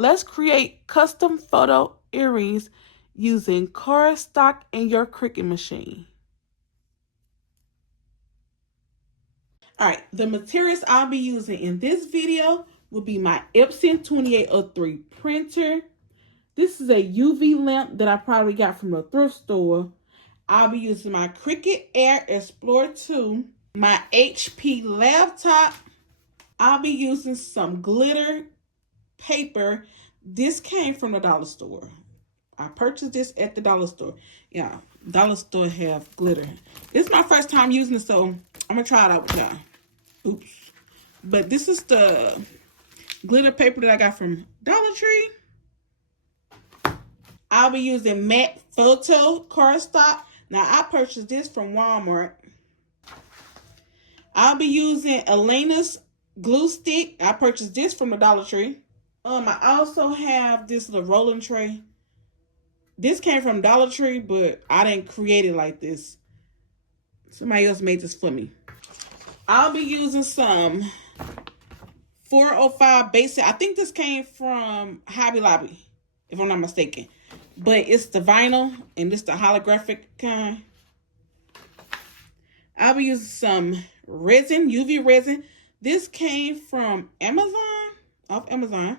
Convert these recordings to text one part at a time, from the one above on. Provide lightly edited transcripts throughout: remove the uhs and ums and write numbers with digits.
Let's create custom photo earrings using cardstock and your Cricut machine. Alright, the materials I'll be using in this video will be my Epson 2803 printer. This is a UV lamp that I probably got from the thrift store. I'll be using my Cricut Air Explorer 2, my HP laptop. I'll be using some glitter paper. This came from the dollar store. I purchased this at the dollar store. Yeah, dollar store have glitter. This is my first time using it, so I'm gonna try it out with y'all. Oops. But this is the glitter paper that I got from Dollar Tree. I'll be using matte photo cardstock. Now, I purchased this from Walmart. I'll be using Elena's glue stick. I purchased this from the Dollar Tree. I also have this little rolling tray. This came from Dollar Tree, but I didn't create it like this. Somebody else made this for me. I'll be using some 405 basic. I think this came from Hobby Lobby, if I'm not mistaken. But it's the vinyl, and this the holographic kind. I'll be using some resin, UV resin. This came from Amazon, off Amazon.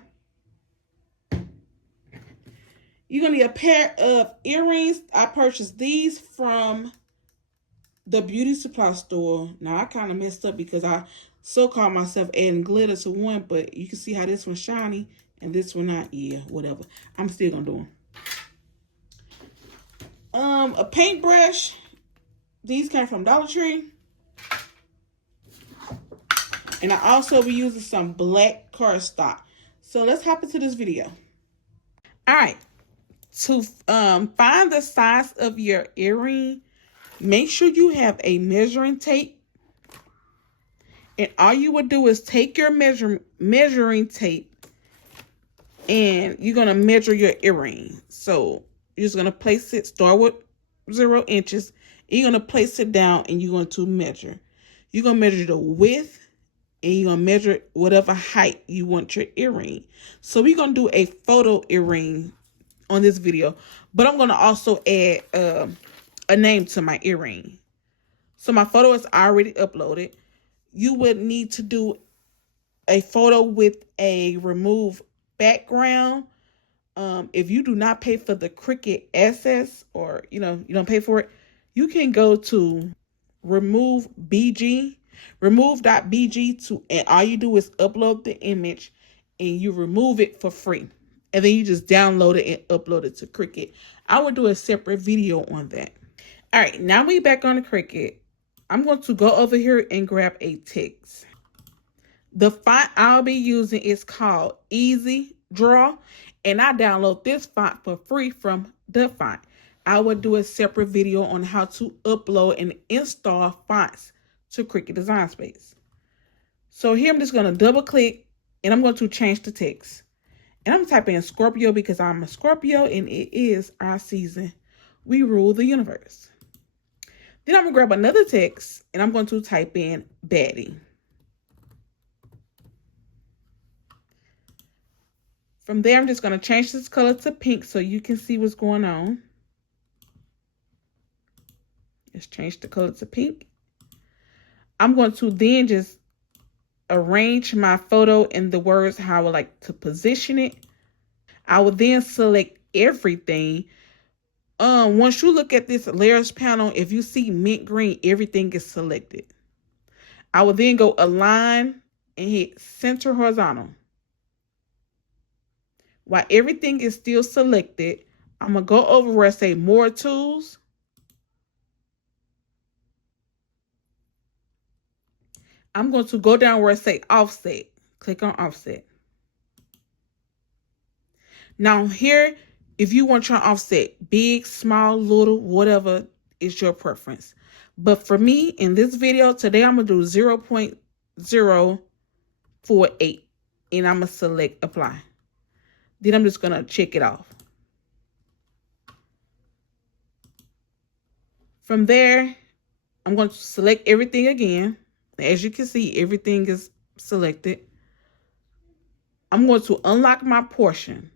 You're going to need a pair of earrings. I purchased these from the beauty supply store. Now, I kind of messed up because I so-called myself adding glitter to one, but you can see how this one's shiny and this one not. Yeah, whatever. I'm still going to do them. A paintbrush. These came from Dollar Tree. And I also be using some black cardstock. So let's hop into this video. All right. To find the size of your earring, make sure you have a measuring tape. And all you would do is take your measuring tape and you're going to measure your earring. So you're just going to place it, start with 0 inches. You're going to place it down and you're going to measure. You're going to measure the width and you're going to measure whatever height you want your earring. So we're going to do a photo earring on this video, but I'm going to also add a name to my earring. So my photo is already uploaded. You would need to do a photo with a remove background. If you do not pay for the Cricut access, or you don't pay for it, you can go to remove.bg and all you do is upload the image and you remove it for free. And then you just download it and upload it to Cricut. I will do a separate video on that. All right, now we back on the Cricut. I'm going to go over here and grab a text. The font I'll be using is called Easy Draw. And I download this font for free from the font. I will do a separate video on how to upload and install fonts to Cricut Design Space. So here I'm just going to double click and I'm going to change the text. And I'm typing in Scorpio because I'm a Scorpio and it is our season. We rule the universe. Then I'm going to grab another text and I'm going to type in baddie. From there, I'm just going to change this color to pink so you can see what's going on. Just change the color to pink. I'm going to then just arrange my photo and the words how I would like to position it. I will then select everything. Once you look at this layers panel, if you see mint green, everything is selected. I will then go align and hit center horizontal. While everything is still selected, I'm going to go over where I say more tools. I'm going to go down where I say offset. Click on offset. Now here, if you want your offset, big, small, little, whatever is your preference. But for me, in this video, today I'm going to do 0.048. And I'm going to select apply. Then I'm just going to check it off. From there, I'm going to select everything again. As you can see, everything is selected. I'm going to unlock my portion.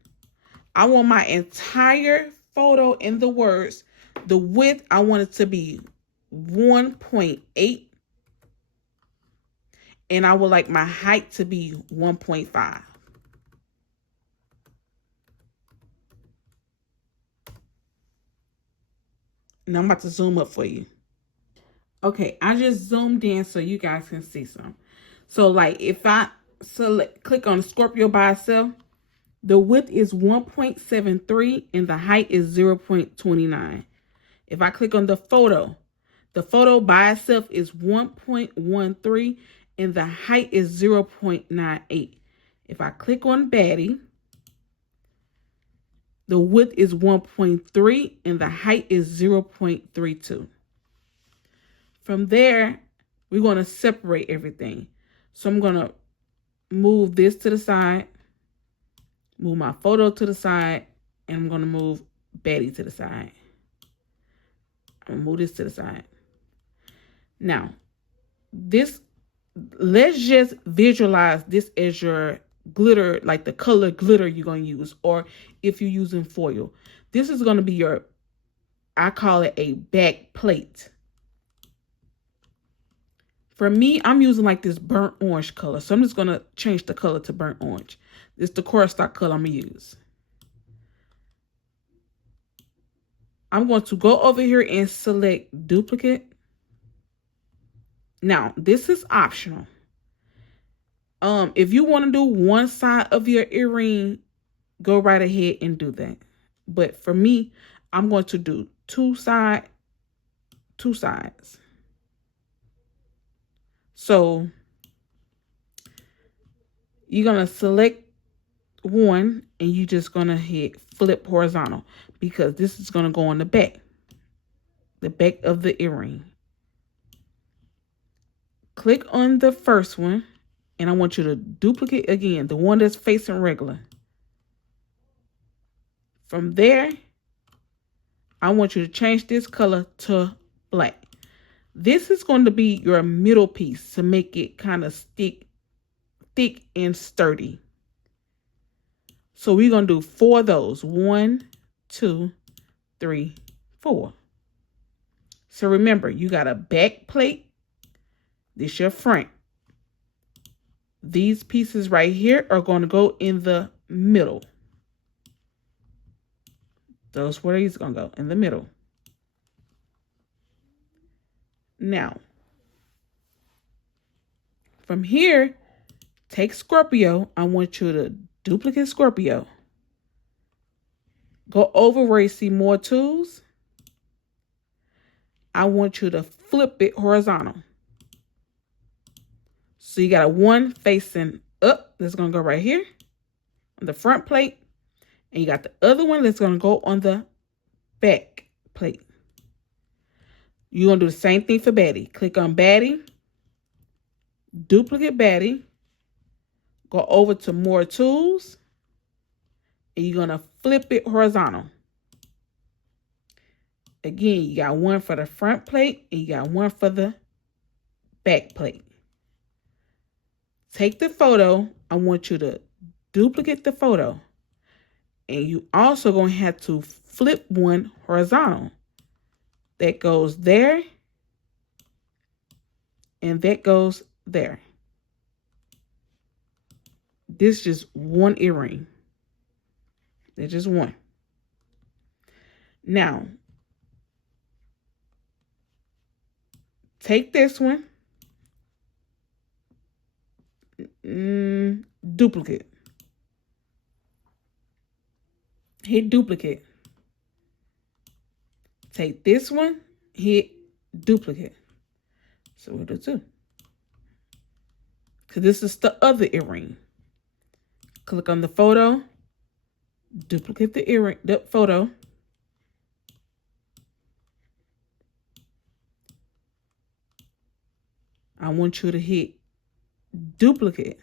I want my entire photo in the words. The width, I want it to be 1.8. And I would like my height to be 1.5. And I'm about to zoom up for you. Okay, I just zoomed in so you guys can see some. So like if I click on Scorpio by itself, the width is 1.73 and the height is 0.29. If I click on the photo by itself is 1.13 and the height is 0.98. If I click on baddie, the width is 1.3 and the height is 0.32. From there, we're going to separate everything. So I'm going to move this to the side, move my photo to the side, and I'm going to move baddie to the side. I'm going to move this to the side. Now, let's just visualize this as your glitter, like the color glitter you're going to use, or if you're using foil. This is going to be your, I call it a back plate. For me, I'm using like this burnt orange color. So I'm just going to change the color to burnt orange. This is the Cardstock color I'm going to use. I'm going to go over here and select duplicate. Now, this is optional. If you want to do one side of your earring, go right ahead and do that. But for me, I'm going to do two sides. So you're going to select one and you're just going to hit flip horizontal because this is going to go on the back of the earring. Click on the first one and I want you to duplicate again, the one that's facing regular. From there, I want you to change this color to black. This is going to be your middle piece to make it kind of thick and sturdy. So we're going to do 4 of those. 1, 2, 3, 4. So remember, you got a back plate. This your front. These pieces right here are going to go in the middle. Those where these are going to go in the middle. Now, from here, take Scorpio. I want you to duplicate Scorpio. Go over where you see more tools. I want you to flip it horizontal. So you got a one facing up. That's going to go right here on the front plate. And you got the other one that's going to go on the back plate. You're going to do the same thing for baddie. Click on baddie. Duplicate baddie. Go over to more tools. And you're going to flip it horizontal. Again, you got one for the front plate and you got one for the back plate. Take the photo. I want you to duplicate the photo. And you also going to have to flip one horizontal. That goes there. And that goes there. This is just one earring. There's just one. Now, take this one. Duplicate. Hit duplicate. Take this one. Hit duplicate. So we'll do 2. Because this is the other earring. Click on the photo. Duplicate the earring, the photo. I want you to hit duplicate.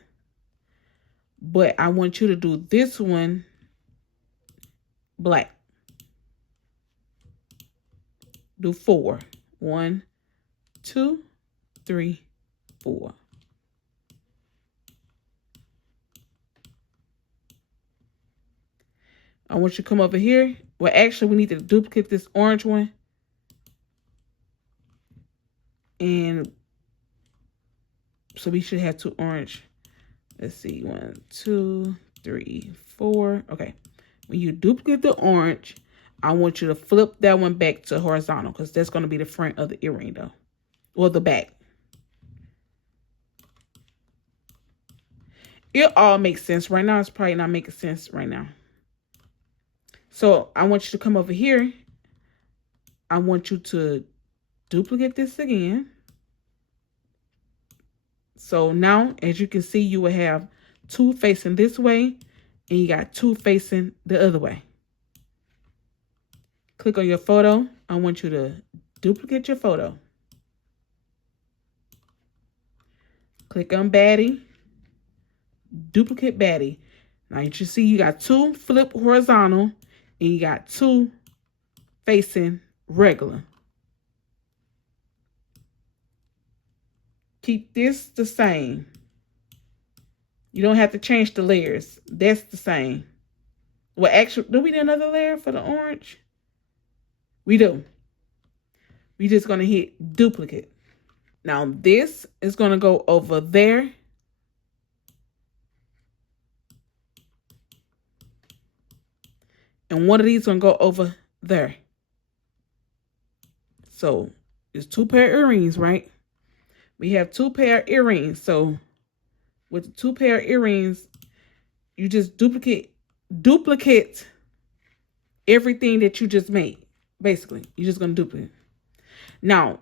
But I want you to do this one black. Do 4. 1, 2, 3, 4. I want you to come over here. Well, actually, we need to duplicate this orange one. And so we should have 2 orange. Let's see, 1, 2, 3, 4. Okay. When you duplicate the orange, I want you to flip that one back to horizontal because that's going to be the front of the earring though. Or the back. It all makes sense right now. It's probably not making sense right now. So I want you to come over here. I want you to duplicate this again. So now, as you can see, you will have 2 facing this way and you got 2 facing the other way. Click on your photo. I want you to duplicate your photo. Click on baddie. Duplicate baddie. Now you should see you got 2 flip horizontal and you got 2 facing regular. Keep this the same. You don't have to change the layers. That's the same. Well, actually, do we need another layer for the orange? We do. We just going to hit duplicate. Now this is going to go over there. And one of these going to go over there. So it's 2 pair of earrings, right? We have 2 pair of earrings. So with the 2 pair of earrings, you just duplicate everything that you just made. Basically, you're just going to duplicate. Now,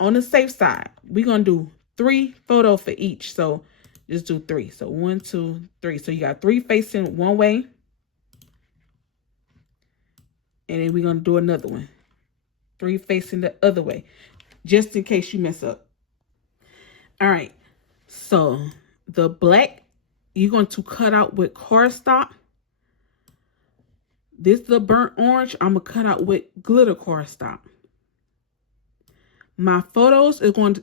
on the safe side, we're going to do 3 photos for each. So just do 3. So 1, 2, 3. So you got 3 facing one way. And then we're going to do another one. 3 facing the other way. Just in case you mess up. All right. So the black, you're going to cut out with cardstock. This is the burnt orange. I'm going to cut out with glitter cardstock. My photos is going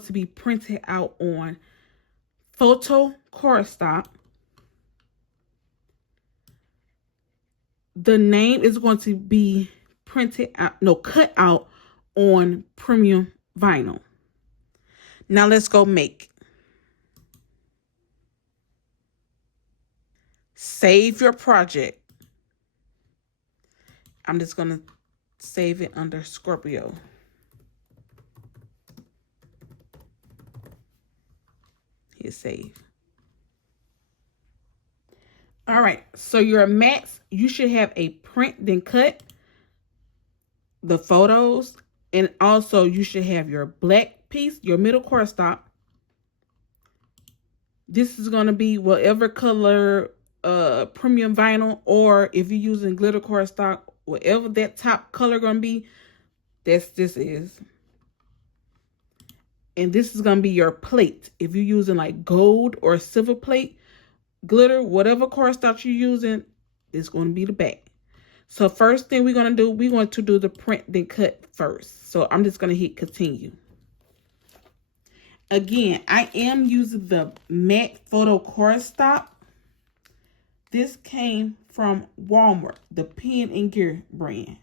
to be printed out on photo cardstock. The name is going to be cut out on premium vinyl. Now let's go make. Save your project. I'm just going to save it under Scorpio. Hit save. All right, so your mats, you should have a print then cut the photos, and also you should have your black piece, your middle cardstock. This is going to be whatever color premium vinyl, or if you're using glitter cardstock, whatever that top color going to be, this is. And this is going to be your plate. If you're using like gold or silver plate, glitter, whatever cardstock you're using, is going to be the back. So first thing we're going to do, we're going to do the print then cut first. So I'm just going to hit continue. Again, I am using the matte photo cardstock. This came from Walmart, the Pen and Gear brand.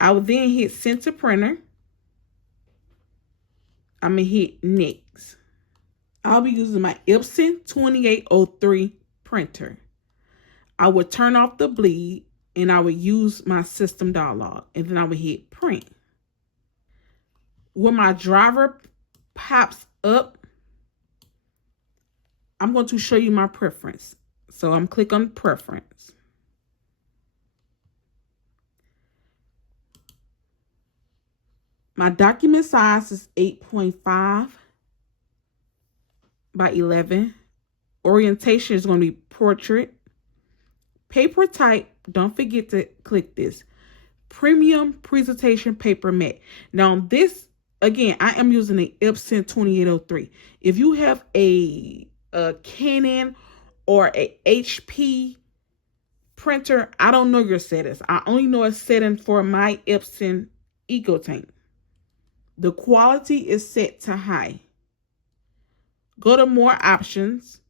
I will then hit send to printer. I'm going to hit next. I'll be using my Epson 2803 printer. I will turn off the bleed and I will use my system dialog, and then I will hit print. When my driver pops up, I'm going to show you my preference. So I'm click on preference. My document size is 8.5 by 11. Orientation is going to be portrait. Paper type, don't forget to click this. Premium presentation paper matte. Now this, again, I am using the Epson 2803. If you have a Canon or a HP printer, I don't know your settings. I only know a setting for my Epson EcoTank. The quality is set to high. Go to more options.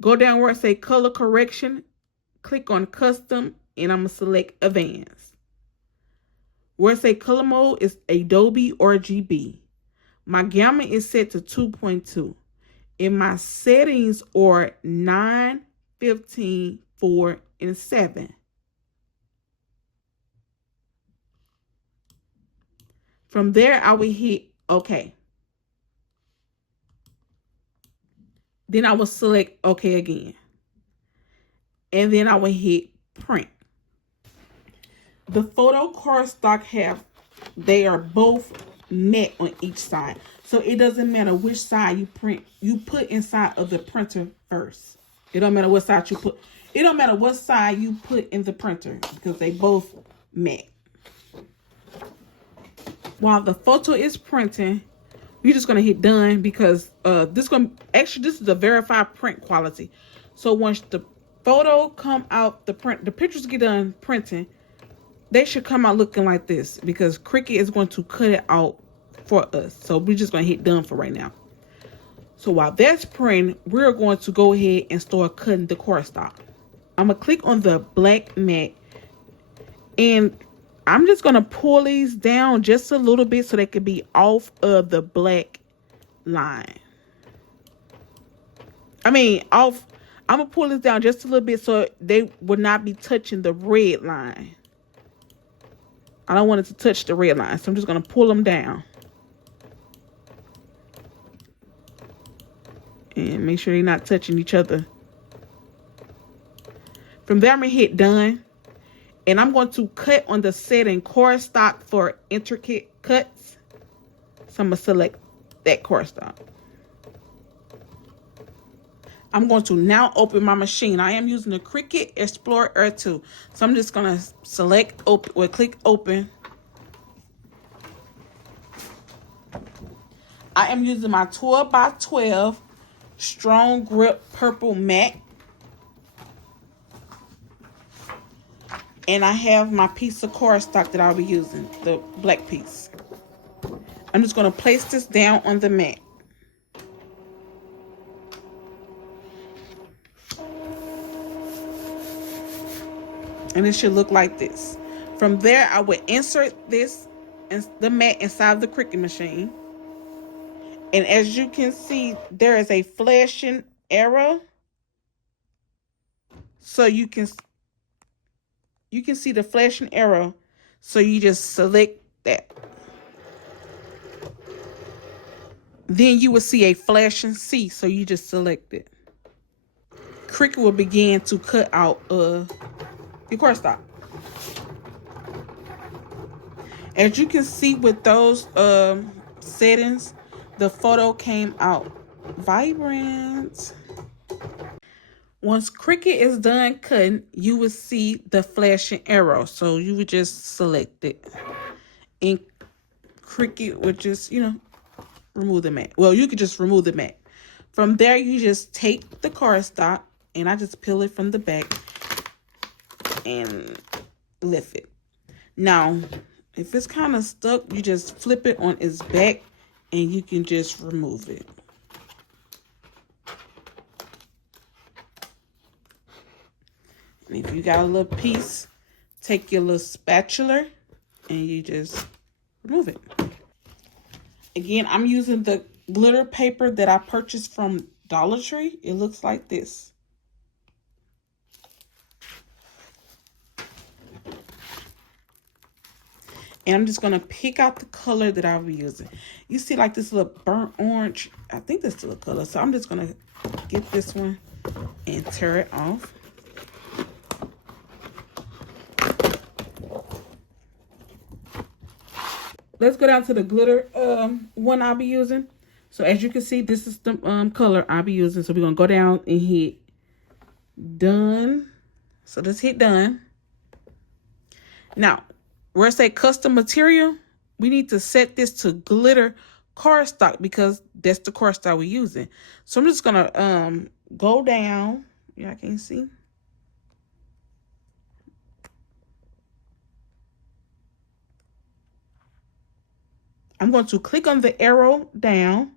Go down where it say color correction, click on custom, and I'm going to select advanced. Where it say color mode is Adobe or GB. My gamma is set to 2.2. And my settings are 9, 15, 4, and 7. From there, I will hit OK. Then I will select OK again. And then I will hit print. The photo cardstock they are both matte on each side. So it doesn't matter which side you put inside of the printer first. It don't matter what side you put. It don't matter what side you put in the printer because they both matte. While the photo is printing, you're just gonna hit done because this is a verified print quality. So once the photo come out, the pictures get done printing, they should come out looking like this because Cricut is going to cut it out for us. So we're just gonna hit done for right now. So while that's printing, we're going to go ahead and start cutting the cardstock. I'm gonna click on the black matte and I'm just gonna pull these down just a little bit so they could be off of the black line. I'm gonna pull this down just a little bit so they would not be touching the red line. I don't want it to touch the red line, so I'm just gonna pull them down. And make sure they're not touching each other. From there, I'm gonna hit done. And I'm going to cut on the setting cardstock for intricate cuts. So I'm going to select that cardstock. I'm going to now open my machine. I am using the Cricut Explorer 2. So I'm just going to select open or click open. I am using my 12 by 12 strong grip purple matte. And I have my piece of cardstock that I'll be using, the black piece. I'm just going to place this down on the mat. And it should look like this. From there, I will insert this and the mat inside the Cricut machine. And as you can see, there is a flashing arrow. So you can see the flashing arrow. So you just select that. Then you will see a flashing C. So you just select it. Cricut will begin to cut out your cardstock. As you can see with those settings, the photo came out vibrant. Once Cricut is done cutting, you will see the flashing arrow. So you would just select it. And Cricut would just, remove the mat. Well, you could just remove the mat. From there, you just take the cardstock, and I just peel it from the back and lift it. Now, if it's kind of stuck, you just flip it on its back, and you can just remove it. And if you got a little piece, take your little spatula and you just remove it. Again, I'm using the glitter paper that I purchased from Dollar Tree. It looks like this. And I'm just going to pick out the color that I'll be using. You see like this little burnt orange. I think that's still a color. So I'm just going to get this one and tear it off. Let's go down to the glitter one I'll be using. So as you can see, this is the color I'll be using. So we're going to go down and hit done. So just hit done. Now, where it say custom material, we need to set this to glitter cardstock because that's the cardstock we're using. So I'm just going to go down. Yeah, I can't see. I'm going to click on the arrow down.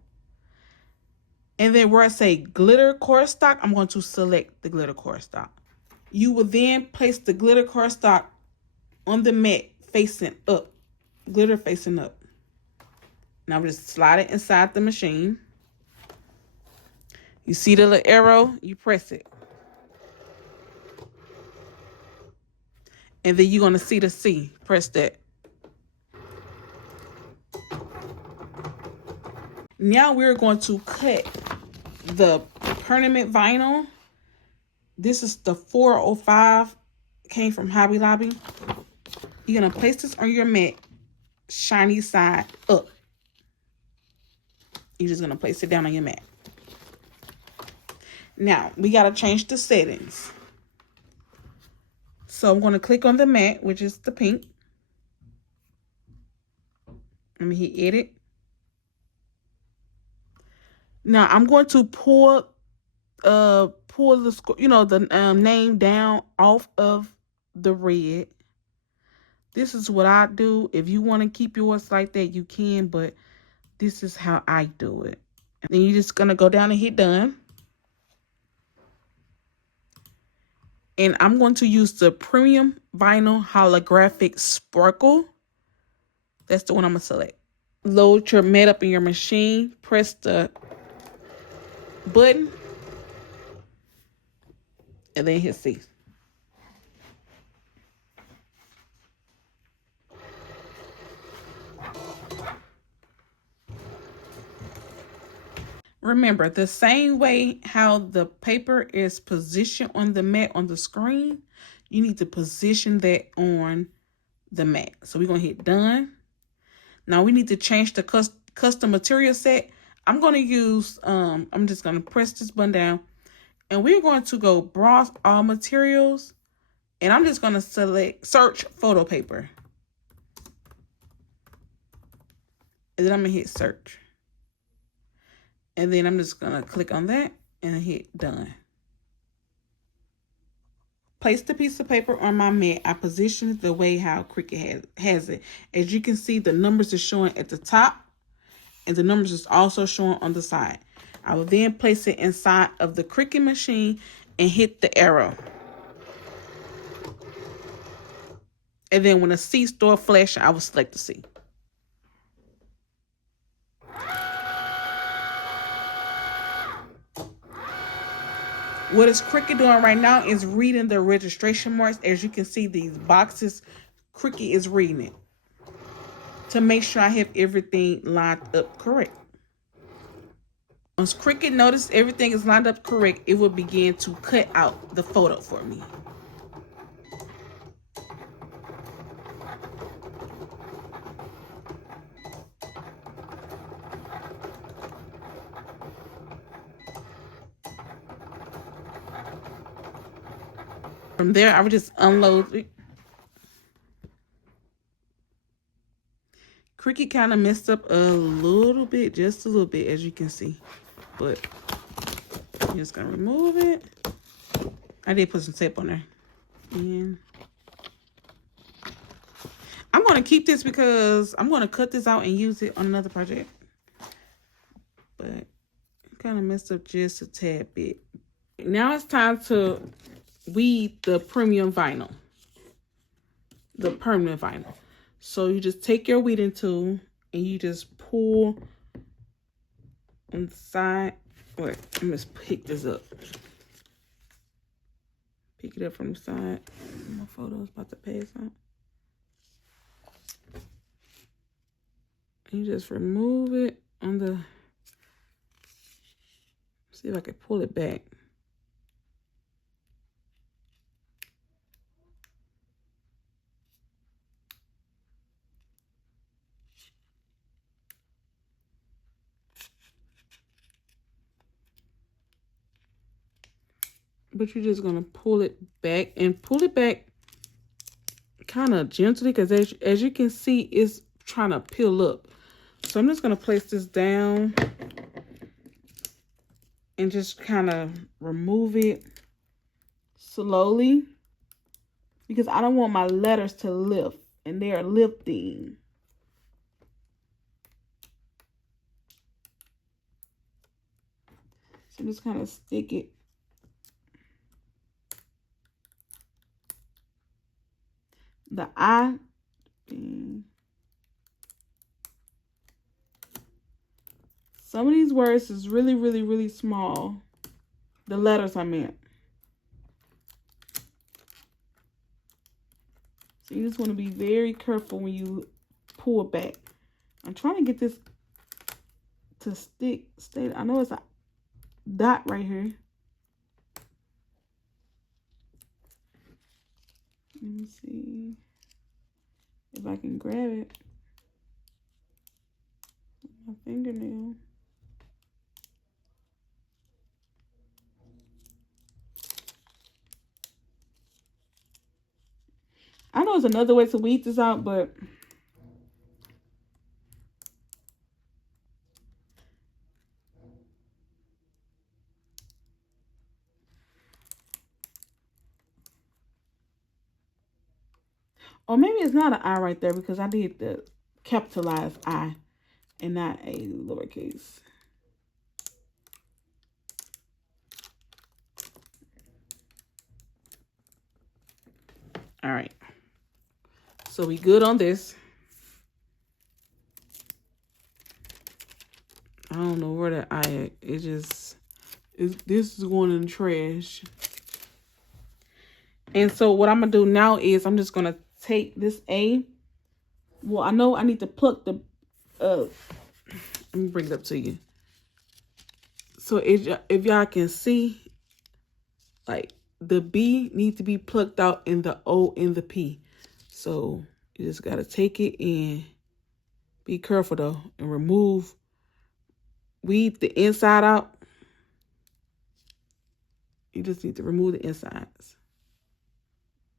And then where I say glitter cardstock, I'm going to select the glitter cardstock. You will then place the glitter cardstock on the mat facing up, glitter facing up. Now just slide it inside the machine. You see the little arrow, you press it. And then you're going to see the C. Press that. Now we're going to cut the permanent vinyl. This is the 405. Came from Hobby Lobby. You're going to place this on your mat, shiny side up. You're just going to place it down on your mat. Now, we got to change the settings. So I'm going to click on the mat, which is the pink. Let me hit edit. Now I'm going to pull the the name down off of the red. This is what I do. If you want to keep yours like that, you can, but this is how I do it. And then you're just gonna go down and hit done. And I'm going to use the premium vinyl holographic sparkle. That's the one I'm gonna select. Load your mat up in your machine. Press the button. And then hit C. Remember, the same way how the paper is positioned on the mat on the screen, you need to position that on the mat. So we're going to hit done. Now we need to change the custom material set. I'm going to use, I'm just going to press this button down. And we're going to go browse all materials. And I'm just going to select search photo paper. And then I'm going to hit search. And then I'm just going to click on that and hit done. Place the piece of paper on my mat. I position it the way how Cricut has it. As you can see, the numbers are showing at the top. And the numbers is also showing on the side. I will then place it inside of the Cricut machine and hit the arrow. And then when the C store flash, I will select the C. What is Cricut doing right now is reading the registration marks. As you can see, these boxes, Cricut is reading it to make sure I have everything lined up correct. Once Cricut notices everything is lined up correct, it will begin to cut out the photo for me. From there, I would just unload it. Cricut kind of messed up a little bit, just a little bit, as you can see. But I'm just going to remove it. I did put some tape on there. And I'm going to keep this because I'm going to cut this out and use it on another project. But it kind of messed up just a tad bit. Now it's time to weed the premium vinyl. The permanent vinyl. So you just take your weeding tool and you just pull on the side. Wait, let me just pick this up. Pick it up from the side. My photo's about to pass out. And you just remove it on the, see if I can pull it back. But you're just gonna pull it back and pull it back kind of gently, because as you can see, it's trying to peel up. So I'm just gonna place this down and just kind of remove it slowly, because I don't want my letters to lift, and they are lifting. and just kind of stick it. The eye. Some of these words is really, really, really small. The letters I meant. So you just want to be very careful when you pull it back. I'm trying to get this to stay. I know it's a dot right here. Let me see if I can grab it with my fingernail. I know there's another way to weed this out, but or maybe it's not an I right there because I did the capitalized I and not a lowercase. All right. So we good on this. I don't know where the I is. This is going in the trash. And so what I'm gonna do now is I'm just gonna take this A. Well, I know I need to pluck the let me bring it up to you. So if y'all can see, like the B needs to be plucked out and the O and the P. So you just gotta take it and be careful though and weed the inside out. You just need to remove the insides.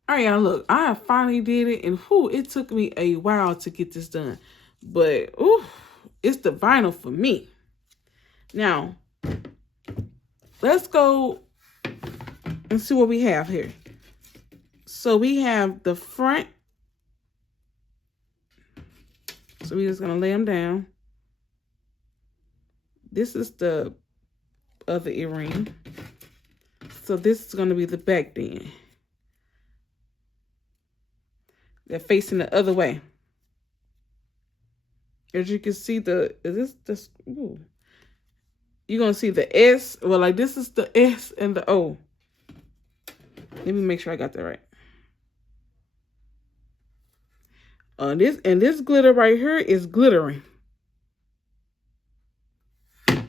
All right, y'all, look, I finally did it, and whew, it took me a while to get this done. But, ooh, it's the vinyl for me. Now, let's go and see what we have here. So we have the front. So we're just going to lay them down. This is the other earring. So this is going to be the back then. They're facing the other way. As you can see, you're going to see the S. Well, like this is the S and the O. Let me make sure I got that right. This glitter right here is glittering. All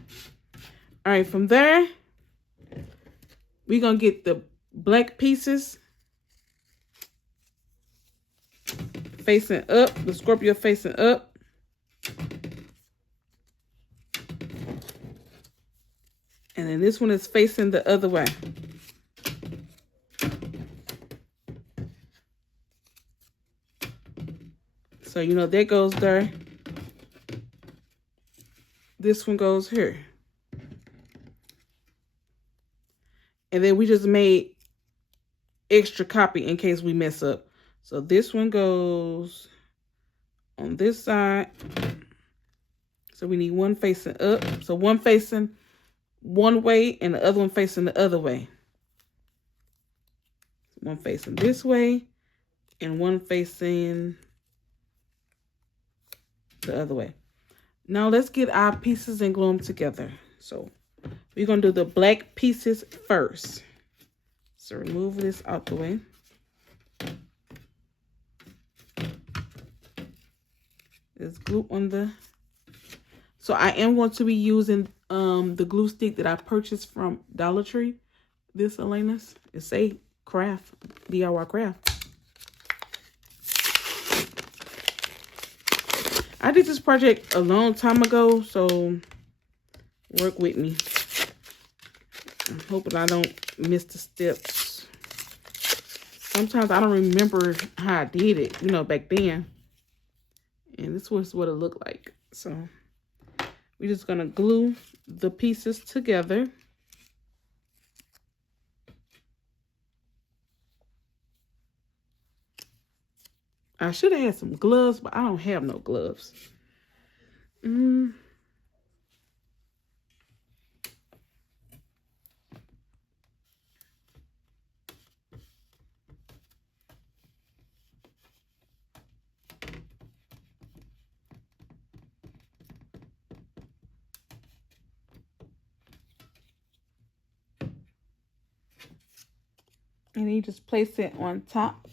right, from there, we're going to get the black pieces facing up, the Scorpio facing up. And then this one is facing the other way. So, you know, that goes there. This one goes here. And then we just made extra copy in case we mess up. So this one goes on this side. So we need one facing up. So one facing one way and the other one facing the other way. One facing this way and one facing the other way. Now let's get our pieces and glue them together. So we're going to do the black pieces first. So remove this out the way. There's glue on the... So I am going to be using the glue stick that I purchased from Dollar Tree. This Elena's. It say craft, DIY craft. I did this project a long time ago, so work with me. I'm hoping I don't miss the steps. Sometimes I don't remember how I did it, you know, back then. And this was what it looked like. So we're just going to glue the pieces together. I should have had some gloves, but I don't have no gloves. And you just place it on top.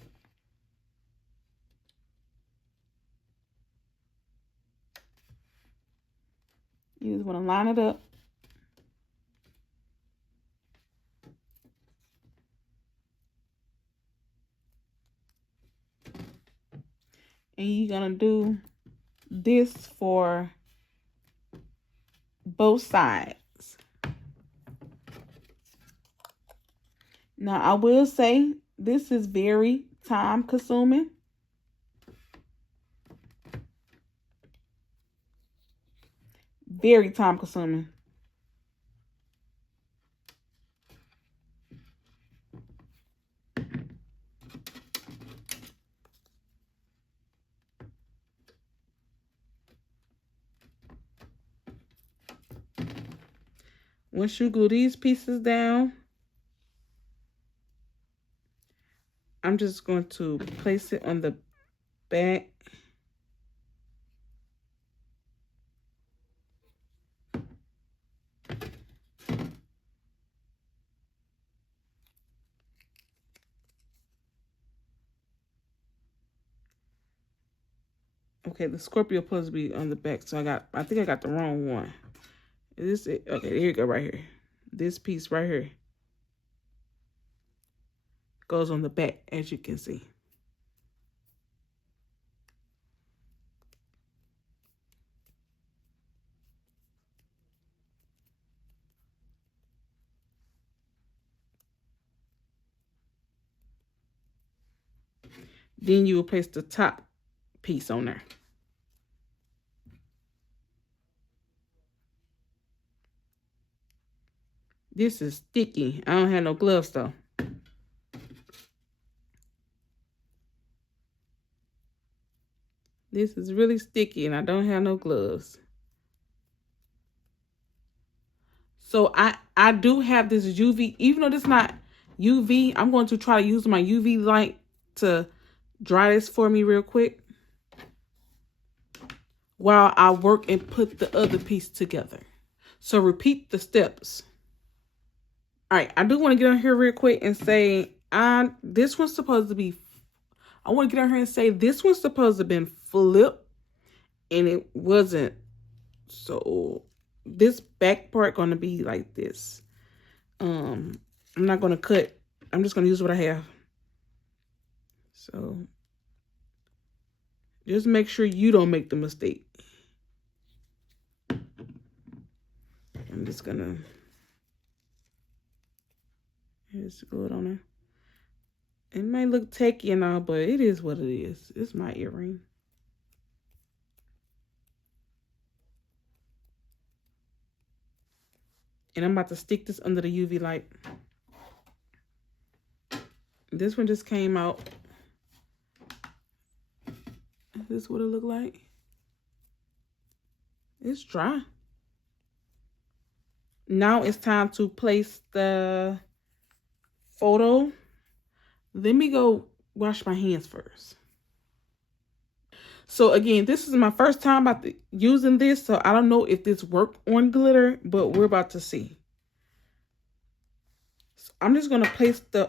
You just want to line it up. And you're going to do this for both sides. Now, I will say this is very time consuming. Very time consuming. Once you glue these pieces down, I'm just going to place it on the back. Okay, the Scorpio supposed to be on the back, so I think I got the wrong one. Is this it? Okay, here you go, right here. This piece right here goes on the back, as you can see. Then you will place the top piece on there. This is sticky. I don't have no gloves though. This is really sticky and I don't have no gloves. So I do have this UV, even though this is not UV, I'm going to try to use my UV light to dry this for me real quick while I work and put the other piece together. So repeat the steps. All right, I do want to get on here real quick and say, this one's supposed to be, I want to get on here and say this one's supposed to have been flipped and it wasn't. So this back part going to be like this. I'm not going to cut. I'm just going to use what I have. So just make sure you don't make the mistake. I'm just going to just glue it on there. It may look tacky and all, but it is what it is. It's my earring. And I'm about to stick this under the UV light. This one just came out. This is what it look like. It's dry. Now it's time to place the photo. Let me go wash my hands first. So again, this is my first time using this, so I don't know if this worked on glitter, but we're about to see. So I'm just gonna place the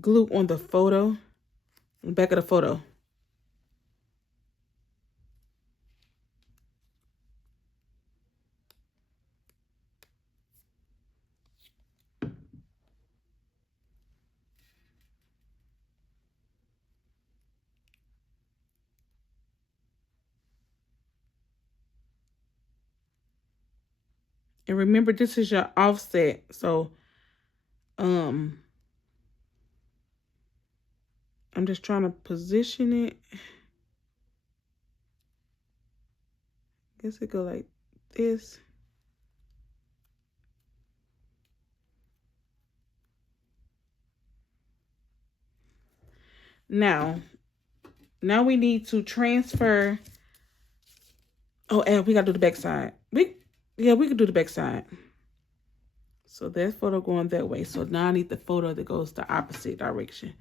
glue on the photo, the back of the photo. And remember, this is your offset. So, I'm just trying to position it. I guess it go like this. Now we need to transfer. Oh, and we gotta do the back side. We can do the back side. So that photo going that way. So now I need the photo that goes the opposite direction.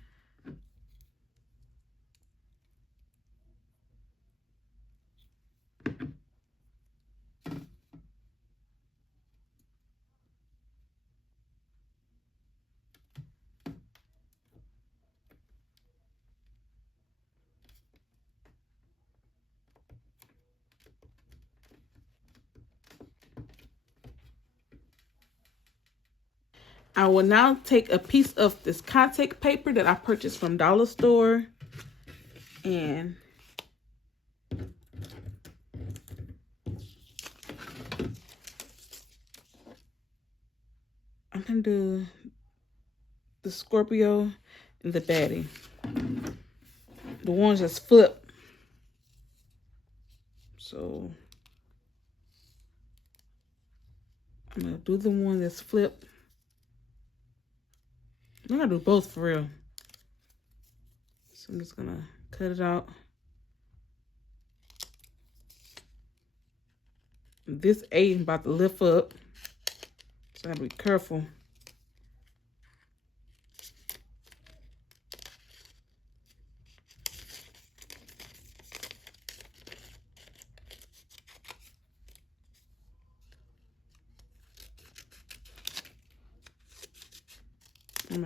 I will now take a piece of this contact paper that I purchased from Dollar Store, and I'm gonna do the Scorpio and the baddie. The ones that's flip. So I'm gonna do the one that's flip. I'm gonna do both for real. So I'm just gonna cut it out. This A is about to lift up, so I gotta be careful.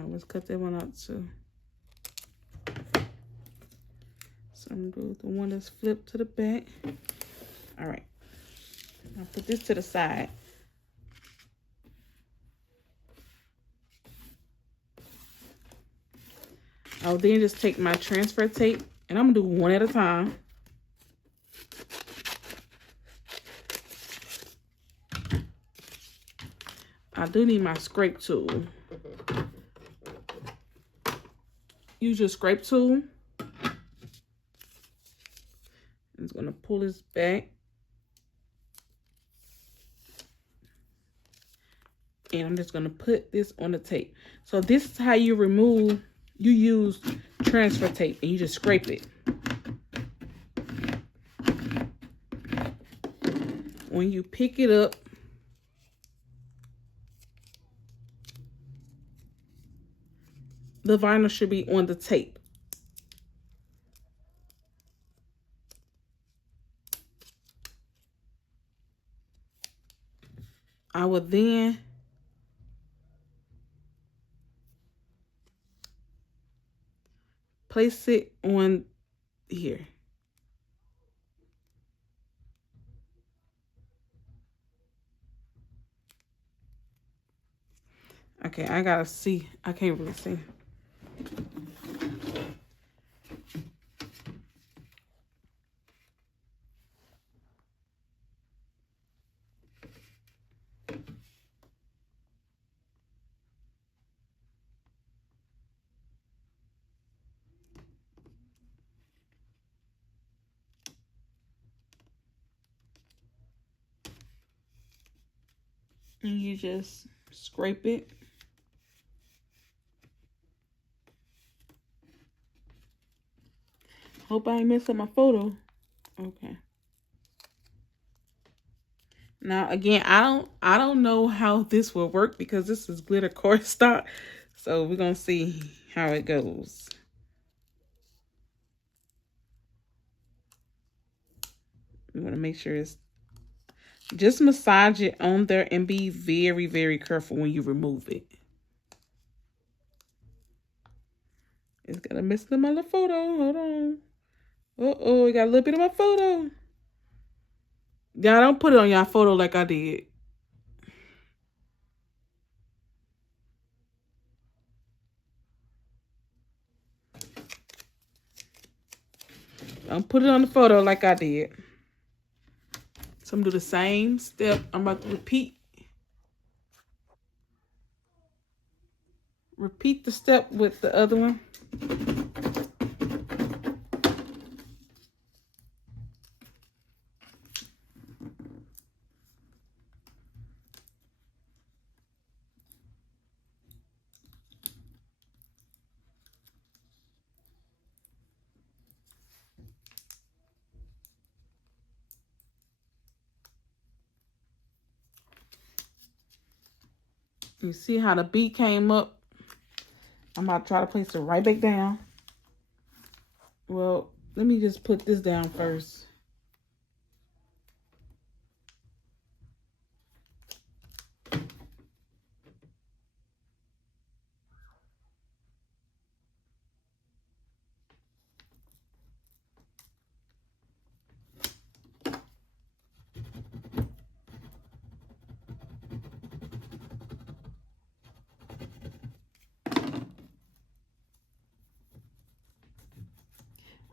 Let's cut that one out too. So I'm gonna do the one that's flipped to the back. All right, I'll put this to the side. I'll then just take my transfer tape, and I'm gonna do one at a time. I do need my scrape tool. Use your scrape tool. I'm just gonna pull this back. And I'm just gonna put this on the tape. So this is how you remove, you use transfer tape, and you just scrape it. When you pick it up, the vinyl should be on the tape. I will then place it on here. Okay, I gotta see. I can't really see. And you just scrape it. Hope I ain't messed up my photo. Okay. Now again, I don't know how this will work because this is glitter cardstock. So we're gonna see how it goes. We want to make sure it's just massage it on there and be very, very careful when you remove it. It's gonna mess up my little photo. Hold on. Uh-oh, I got a little bit of my photo. Y'all don't put it on y'all photo like I did. Don't put it on the photo like I did. So I'm gonna do the same step. I'm about to repeat. Repeat the step with the other one. You see how the B came up? I'm about to try to place it right back down. Well, let me just put this down first.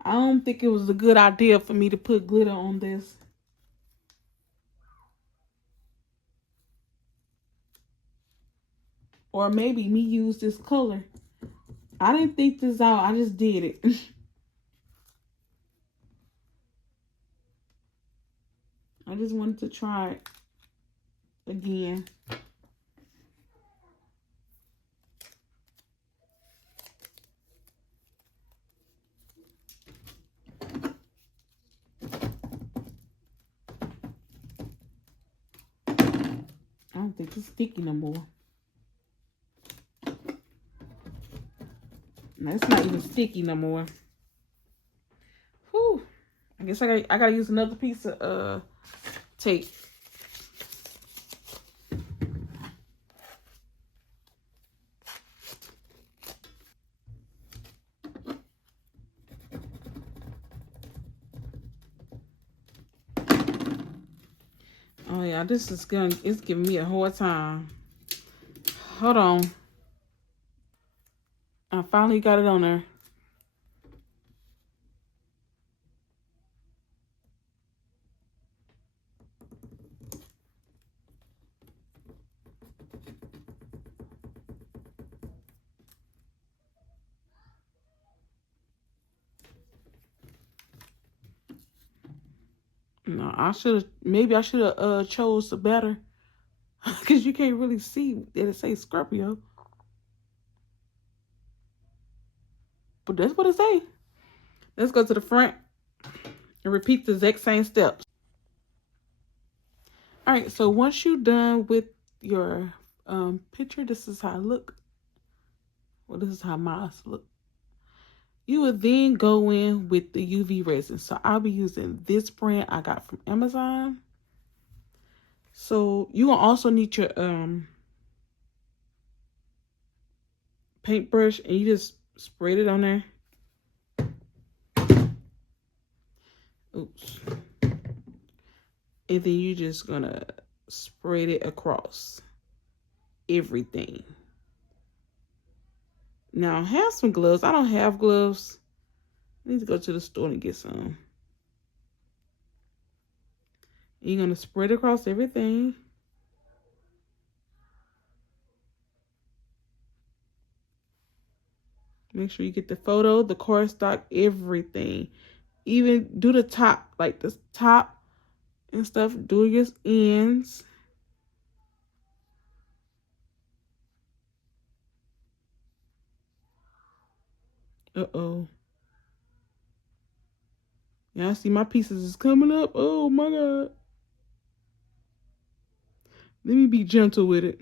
I don't think it was a good idea for me to put glitter on this. Or maybe me use this color. I didn't think this out. I just did it. I just wanted to try it again. I don't think it's sticky no more. No, it's not even sticky no more. Whew. I guess I gotta use another piece of tape. Oh yeah, this is it's giving me a hard time. Hold on. I finally got it on there. No, maybe I should have chose the better. Because you can't really see that it says Scorpio. But that's what it say. Let's go to the front and repeat the exact same steps. All right, so once you're done with your picture, this is how I look. Well, this is how mine look. You would then go in with the UV resin. So I'll be using this brand I got from Amazon. So you will also need your paintbrush, and you just spread it on there. Oops. And then you're just gonna spread it across everything. Now I have some gloves. I don't have gloves. I need to go to the store and get some. You're gonna spread across everything. Make sure you get the photo, the cardstock, everything. Even do the top, like the top and stuff. Do your ends. Uh-oh. Yeah, I see my pieces is coming up. Oh my God. Let me be gentle with it.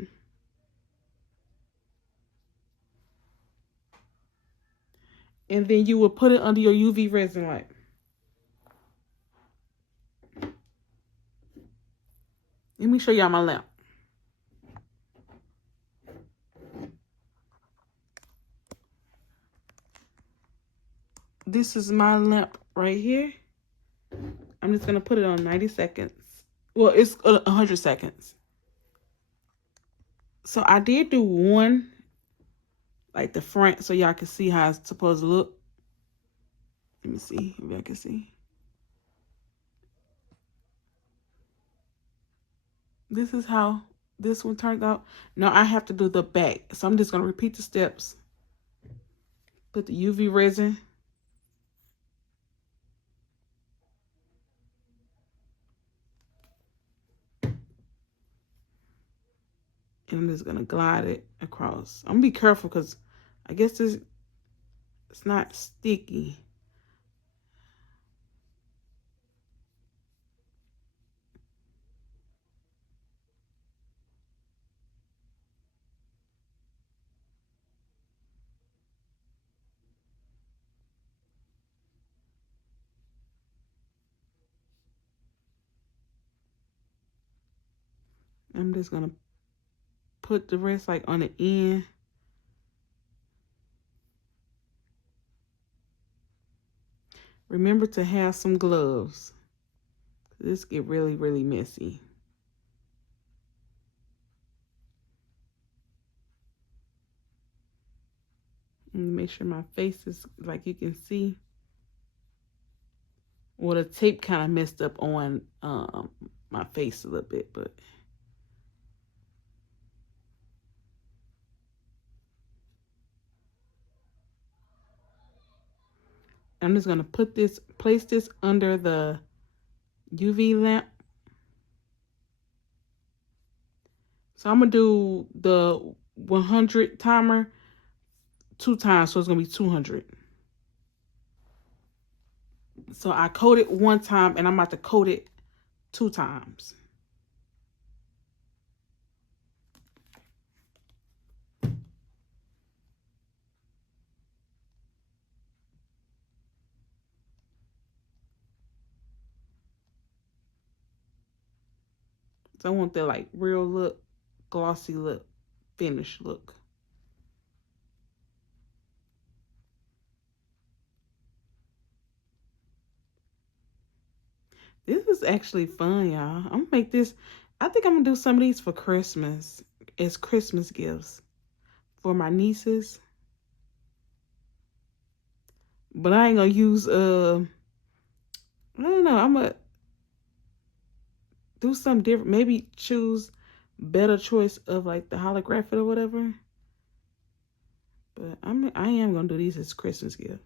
And then you will put it under your UV resin light. Let me show y'all my lamp. This is my lamp right here. I'm just going to put it on 90 seconds. Well, it's 100 seconds. So I did do one, like the front, so y'all can see how it's supposed to look. Let me see if y'all can see. This is how this one turned out. Now I have to do the back. So I'm just going to repeat the steps. Put the UV resin. And I'm just going to glide it across. I'm going to be careful because I guess it's not sticky. I'm just going to put the rest like on the end. Remember to have some gloves. This get really, really messy. And make sure my face is like you can see. Well, the tape kind of messed up on my face a little bit, but I'm just gonna place this under the UV lamp. So I'm gonna do the 100 timer 2 times, so it's gonna be 200. So I coat it 1 time, and I'm about to coat it 2 times. So I want that like real look, glossy look, finished look. This is actually fun, y'all. I'm gonna make this. I think I'm gonna do some of these for Christmas as Christmas gifts for my nieces. But I ain't gonna use I don't know. I'm gonna do something different. Maybe choose better choice of like the holographic or whatever. But I am gonna do these as Christmas gift.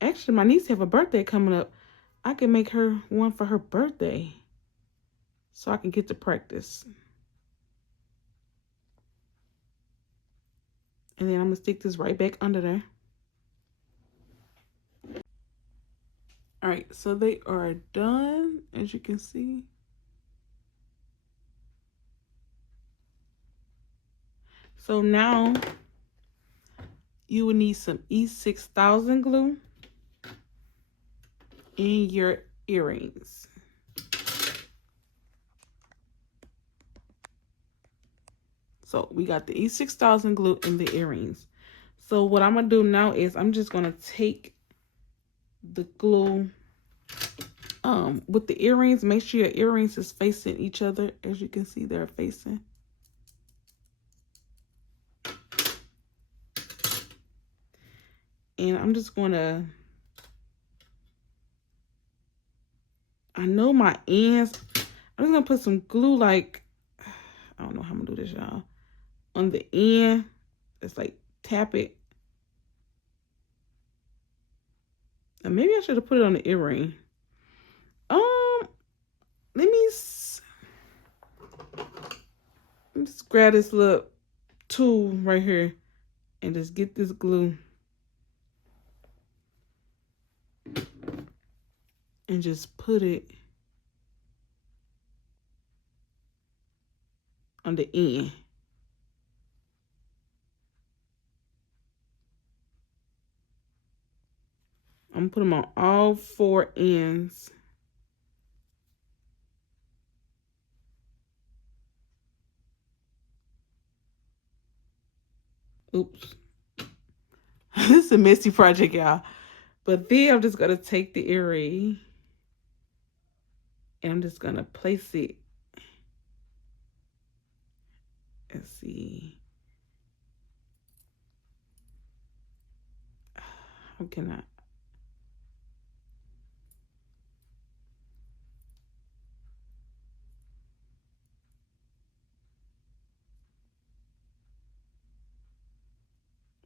Actually, my niece have a birthday coming up. I can make her one for her birthday, so I can get to practice. And then I'm gonna stick this right back under there. All right, so they are done, as you can see. So now you will need some E6000 glue in your earrings. So we got the E6000 glue in the earrings. So what I'm gonna do now is I'm just gonna take the glue with the earrings. Make sure your earrings is facing each other. As you can see, they're facing. And I'm just gonna, I know my ends, I'm just gonna put some glue, like, I don't know how I'm gonna do this, y'all. On the end, just like tap it. And maybe I should have put it on the earring. Let me just grab this little tool right here and just get this glue and just put it on the end. I'm gonna put them on all 4 ends. Oops. This is a messy project, y'all. But then I'm just gonna take the earring and I'm just gonna place it. Let's see. How can I?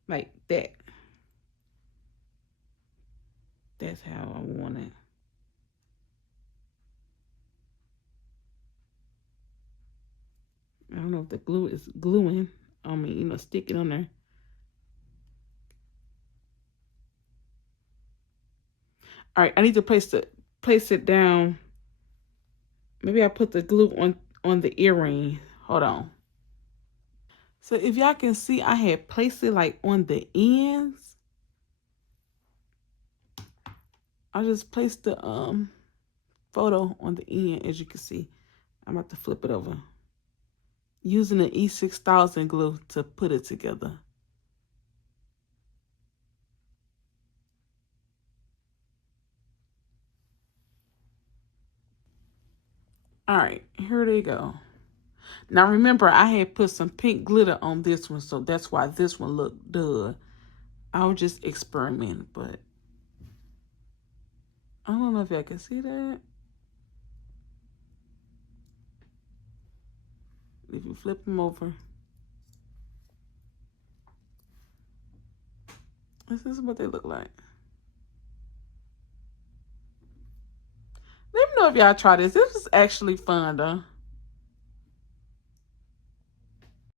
Like that. That's how I want it. I don't know if the glue is gluing on me, sticking on there. All right, I need to place it down. Maybe I put the glue on the earring. Hold on. So if y'all can see, I had placed it like on the ends. I just placed the photo on the end, as you can see. I'm about to flip it over. Using the E6000 glue to put it together. All right, here they go. Now remember, I had put some pink glitter on this one, so that's why this one looked dull. I was just experimenting, but I don't know if y'all can see that. If you flip them over, this is what they look like. Let me know if y'all try this. This is actually fun though.